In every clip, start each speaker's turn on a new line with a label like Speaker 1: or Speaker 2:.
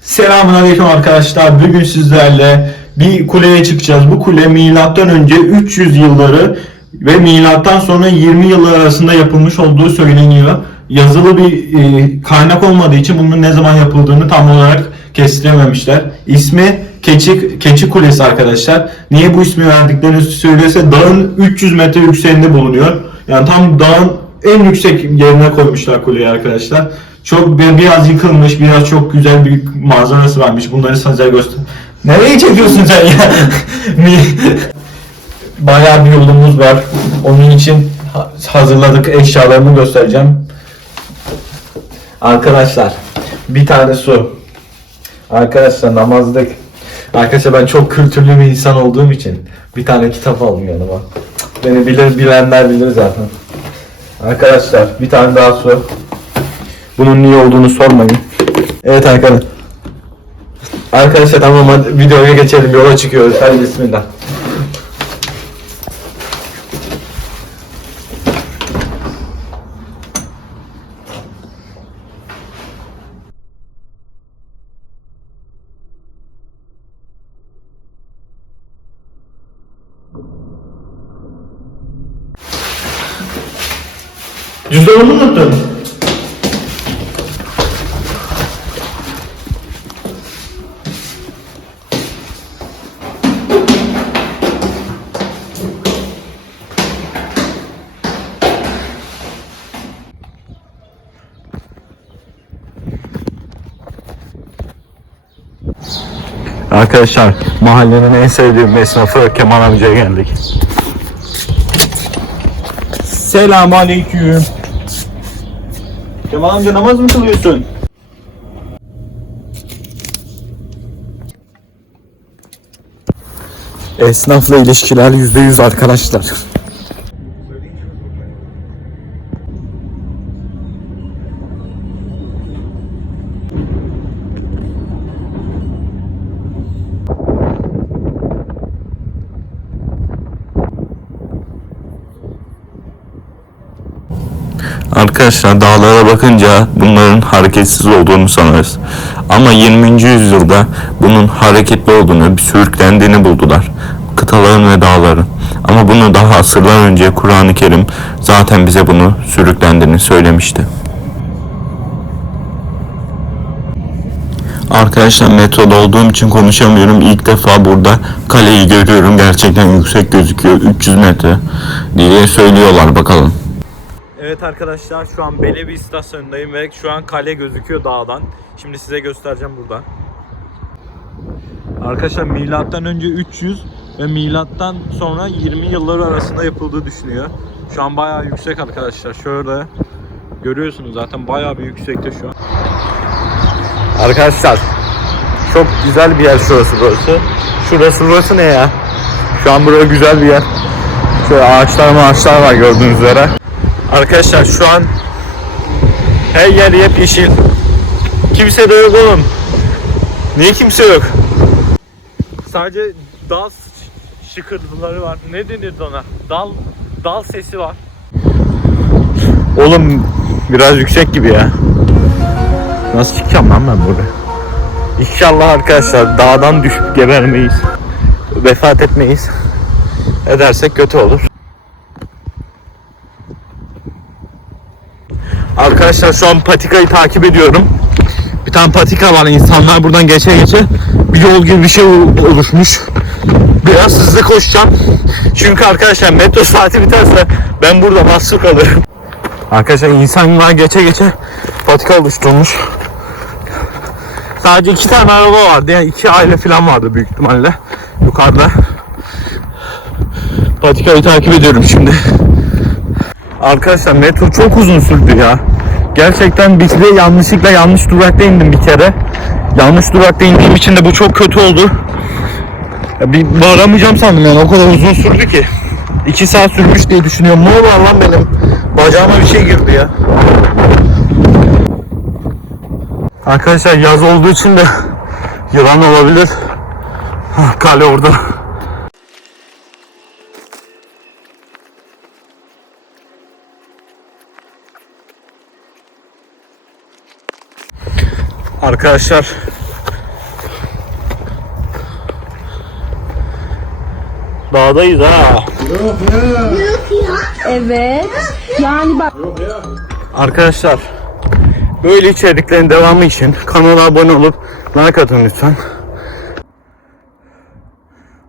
Speaker 1: Selamünaleyküm arkadaşlar. Bugün sizlerle bir kuleye çıkacağız. Bu kule milattan önce 300 yılları ve milattan sonra 20 yıllar arasında yapılmış olduğu söyleniyor. Yazılı bir e, kaynak olmadığı için bunun ne zaman yapıldığını tam olarak kestirememişler. İsmi Keçi Keçi Kulesi arkadaşlar. Niye bu ismi verdiklerini söylüyorsa dağın 300 metre yükseğinde bulunuyor. Yani tam dağın en yüksek yerine koymuşlar kuleyi arkadaşlar. Çok bir- biraz yıkılmış, biraz çok güzel bir manzarası varmış. Bunları size göster. Nereye çekiyorsun sen ya? Bayağı bir yolumuz var. Onun için ha- hazırladık eşyalarımı göstereceğim. Arkadaşlar bir tane su. Arkadaşlar namazlık. Arkadaşlar ben çok kültürlü bir insan olduğum için bir tane kitap aldım yanıma. Beni bilir bilenler bilir zaten. Arkadaşlar bir tane daha su. Bunun niye olduğunu sormayın. Evet arkadaşlar. Arkadaşlar tamam hadi videoya geçelim yola çıkıyoruz. Hadi bismillah. Cüzdanımı unuttun. Arkadaşlar mahallenin en sevdiğim esnafı Kemal amcaya geldik. Selamun aleyküm. Kemal amca namaz mı kılıyorsun? Esnafla ilişkiler yüzde yüz arkadaşlar.
Speaker 2: Arkadaşlar dağlara bakınca bunların hareketsiz olduğunu sanırız. Ama 20. yüzyılda bunun hareketli olduğunu, sürüklendiğini buldular. Kıtaların ve dağların. Ama bunu daha asırlar önce Kur'an-ı Kerim zaten bize bunu sürüklendiğini söylemişti. Arkadaşlar metroda olduğum için konuşamıyorum. İlk defa burada kaleyi görüyorum. Gerçekten yüksek gözüküyor. 300 metre diye söylüyorlar bakalım.
Speaker 1: Evet arkadaşlar şu an Belevi istasyonundayım ve şu an kale gözüküyor dağdan. Şimdi size göstereceğim buradan. Arkadaşlar milattan önce 300 ve milattan sonra 20 yılları arasında yapıldığı düşünüyor. Şu an bayağı yüksek arkadaşlar. Şöyle görüyorsunuz zaten bayağı bir yüksekte şu an. Arkadaşlar çok güzel bir yer şurası burası. Şurası burası ne ya? Şu an burası güzel bir yer. Şöyle ağaçlar ağaçlar var gördüğünüz üzere. Arkadaşlar şu an her yer yemyeşil. Kimse de yok oğlum. Niye kimse yok? Sadece dal ş- şıkırtıları var. Ne denir ona? Dal dal sesi var. Oğlum biraz yüksek gibi ya. Nasıl çıkacağım lan ben buraya? İnşallah arkadaşlar dağdan düşüp gebermeyiz. Vefat etmeyiz. Edersek kötü olur. Arkadaşlar şu an patikayı takip ediyorum. Bir tane patika var. İnsanlar buradan geçe geçe bir yol gibi bir şey oluşmuş. Biraz hızlı koşacağım. Çünkü arkadaşlar metro saati biterse ben burada mahsur kalırım. Arkadaşlar insanlar geçe geçe patika oluşturmuş. Sadece iki tane araba vardı. Yani iki aile falan vardı büyük ihtimalle. Yukarıda. Patikayı takip ediyorum şimdi. Arkadaşlar metro çok uzun sürdü ya. Gerçekten bir kere yanlışlıkla yanlış durakta indim bir kere. Yanlış durakta indiğim için de bu çok kötü oldu. Ya bir bağıramayacağım sandım yani o kadar uzun sürdü ki. 2 saat sürmüş diye düşünüyorum. Ne var lan benim? Bacağıma bir şey girdi ya. Arkadaşlar yaz olduğu için de yılan olabilir. Kale orada. Arkadaşlar Dağdayız ha. Yok ya.
Speaker 3: Evet. Yani bak.
Speaker 1: Arkadaşlar böyle içeriklerin devamı için kanala abone olup like atın lütfen.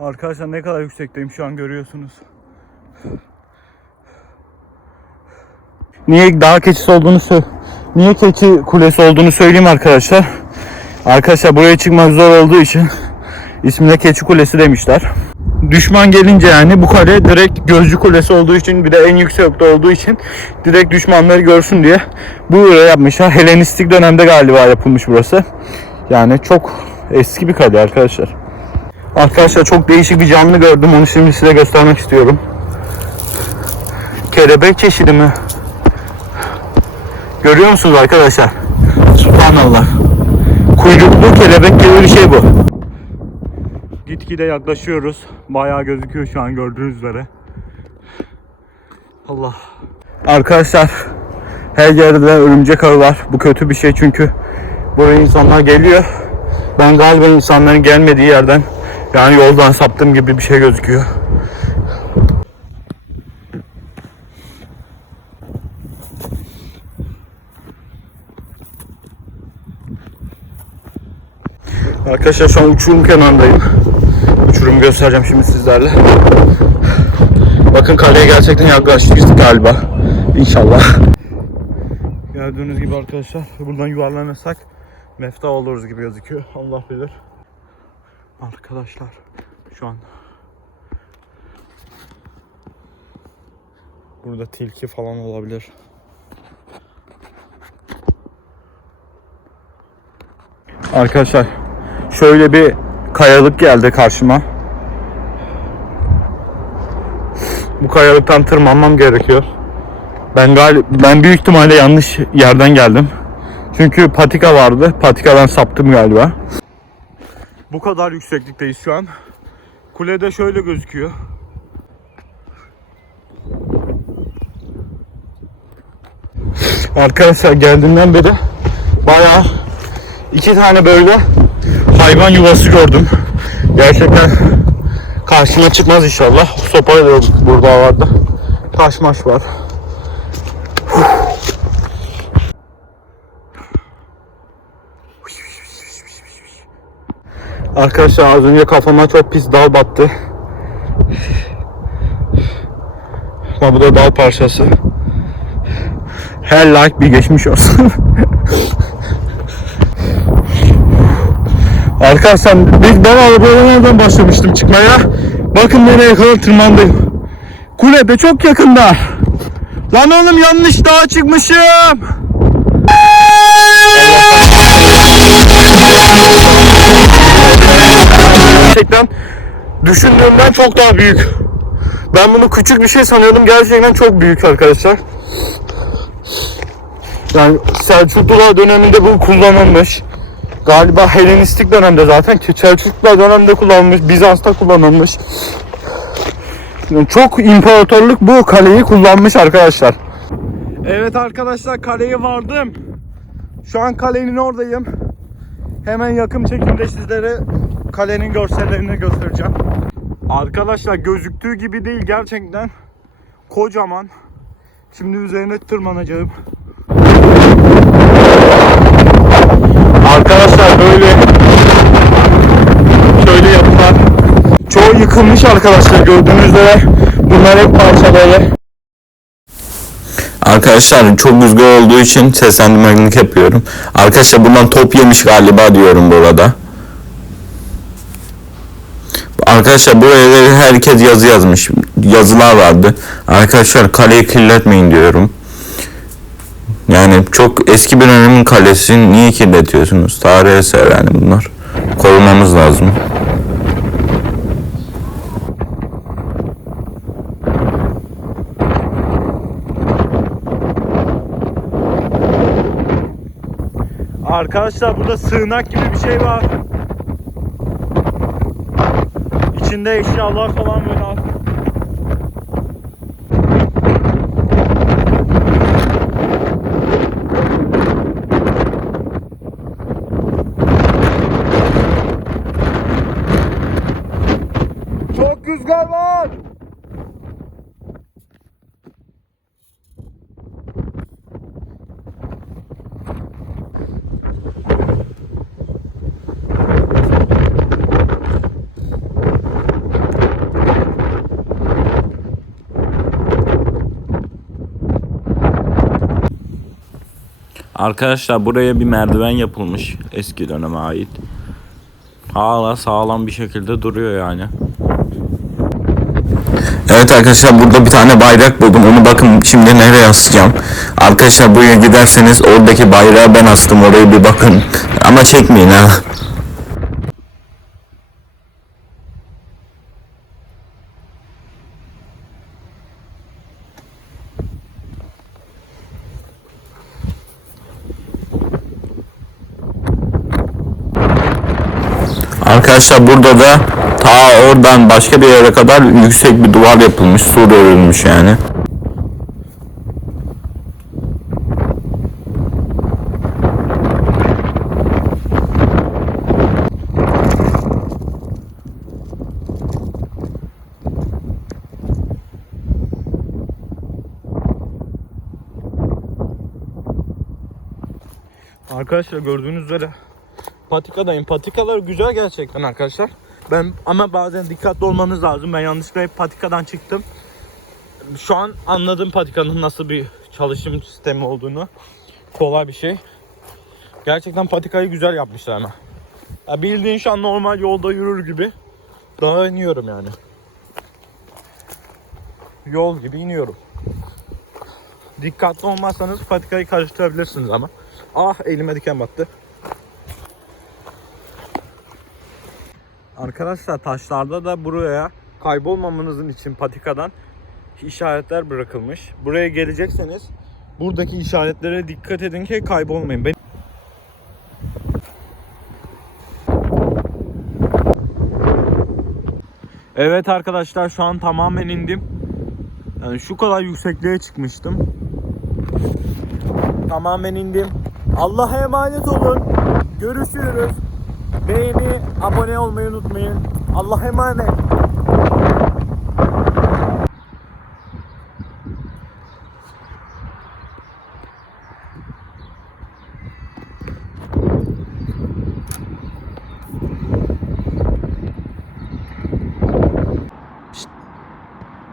Speaker 1: Arkadaşlar ne kadar yüksekteyim şu an görüyorsunuz. Niye dağ keçisi olduğunu söyle. Niye keçi kulesi olduğunu söyleyeyim arkadaşlar. Arkadaşlar buraya çıkmak zor olduğu için ismine keçi kulesi demişler. Düşman gelince yani bu kale direkt gözcü kulesi olduğu için bir de en yüksekte olduğu için direkt düşmanları görsün diye bu yapmışlar. Helenistik dönemde galiba yapılmış burası. Yani çok eski bir kale arkadaşlar. Arkadaşlar çok değişik bir canlı gördüm. Onu şimdi size göstermek istiyorum. Kelebek çeşidi mi? Görüyor musunuz arkadaşlar? Subhanallah. Kuyruklu kelebek gibi bir şey bu. Gitgide yaklaşıyoruz. Bayağı gözüküyor şu an gördüğünüz üzere. Allah. Arkadaşlar her yerde örümcek ağı var. Bu kötü bir şey çünkü buraya insanlar geliyor. Ben galiba insanların gelmediği yerden yani yoldan saptığım gibi bir şey gözüküyor. Arkadaşlar şu an uçurum kenarındayım. Uçurumu göstereceğim şimdi sizlerle. Bakın kaleye gerçekten yaklaştık galiba. İnşallah. Gördüğünüz gibi arkadaşlar buradan yuvarlanırsak mefta oluruz gibi gözüküyor. Allah bilir. Arkadaşlar şu an burada tilki falan olabilir. Arkadaşlar şöyle bir kayalık geldi karşıma. Bu kayalıktan tırmanmam gerekiyor. Ben gal ben büyük ihtimalle yanlış yerden geldim. Çünkü patika vardı. Patikadan saptım galiba. Bu kadar yükseklikteyiz şu an. Kulede şöyle gözüküyor. Arkadaşlar geldiğimden beri bayağı iki tane böyle hayvan yuvası gördüm. Gerçekten karşıma çıkmaz inşallah. Sopa da burada vardı. Taş var. Arkadaşlar az önce kafama çok pis dal battı. Ha bu da dal parçası. Her like bir geçmiş olsun. Arkadaşlar biz ben arabaya nereden başlamıştım çıkmaya. Bakın nereye kadar tırmandım. Kule de çok yakında. Lan oğlum yanlış dağa çıkmışım. Gerçekten düşündüğümden çok daha büyük. Ben bunu küçük bir şey sanıyordum. Gerçekten çok büyük arkadaşlar. Yani Selçuklular döneminde bu kullanılmış. Galiba Helenistik dönemde zaten Selçuklular döneminde kullanılmış, Bizans'ta kullanılmış. Çok imparatorluk bu kaleyi kullanmış arkadaşlar. Evet arkadaşlar kaleye vardım. Şu an kalenin oradayım. Hemen yakın çekimde sizlere kalenin görsellerini göstereceğim. Arkadaşlar gözüktüğü gibi değil gerçekten kocaman. Şimdi üzerine tırmanacağım. Arkadaşlar böyle şöyle yapılar. Çoğu yıkılmış arkadaşlar gördüğünüz üzere. Bunlar hep parçaları.
Speaker 2: Arkadaşlar çok rüzgar olduğu için seslendirmenlik yapıyorum. Arkadaşlar bundan top yemiş galiba diyorum burada. Arkadaşlar buraya herkes yazı yazmış. Yazılar vardı. Arkadaşlar kaleyi kirletmeyin diyorum. Yani çok eski bir dönemin kalesi niye kirletiyorsunuz? Tarihi eser yani bunlar. Korumamız lazım.
Speaker 1: Arkadaşlar burada sığınak gibi bir şey var. İçinde eşyalar falan böyle Rüzgar.
Speaker 2: Arkadaşlar buraya bir merdiven yapılmış eski döneme ait. Hala sağlam bir şekilde duruyor yani. Evet arkadaşlar burada bir tane bayrak buldum. Onu bakın şimdi nereye asacağım. Arkadaşlar buraya giderseniz oradaki bayrağı ben astım. Oraya bir bakın. Ama çekmeyin ha. Arkadaşlar burada da ta oradan başka bir yere kadar yüksek bir duvar yapılmış. Sur örülmüş yani.
Speaker 1: Arkadaşlar gördüğünüz üzere patikadayım. Patikalar güzel gerçekten arkadaşlar. Ben ama bazen dikkatli olmanız lazım. Ben yanlışlıkla hep patikadan çıktım. Şu an anladım patikanın nasıl bir çalışım sistemi olduğunu. Kolay bir şey. Gerçekten patikayı güzel yapmışlar ama. Ya bildiğin şu an normal yolda yürür gibi daha iniyorum yani. Yol gibi iniyorum. Dikkatli olmazsanız patikayı karıştırabilirsiniz ama. Ah elime diken battı. Arkadaşlar taşlarda da buraya kaybolmamanızın için patikadan işaretler bırakılmış. Buraya gelecekseniz buradaki işaretlere dikkat edin ki kaybolmayın. Ben... Evet arkadaşlar şu an tamamen indim. Yani şu kadar yüksekliğe çıkmıştım. Tamamen indim. Allah'a emanet olun. Görüşürüz. Beğeni, abone olmayı unutmayın. Allah'a emanet.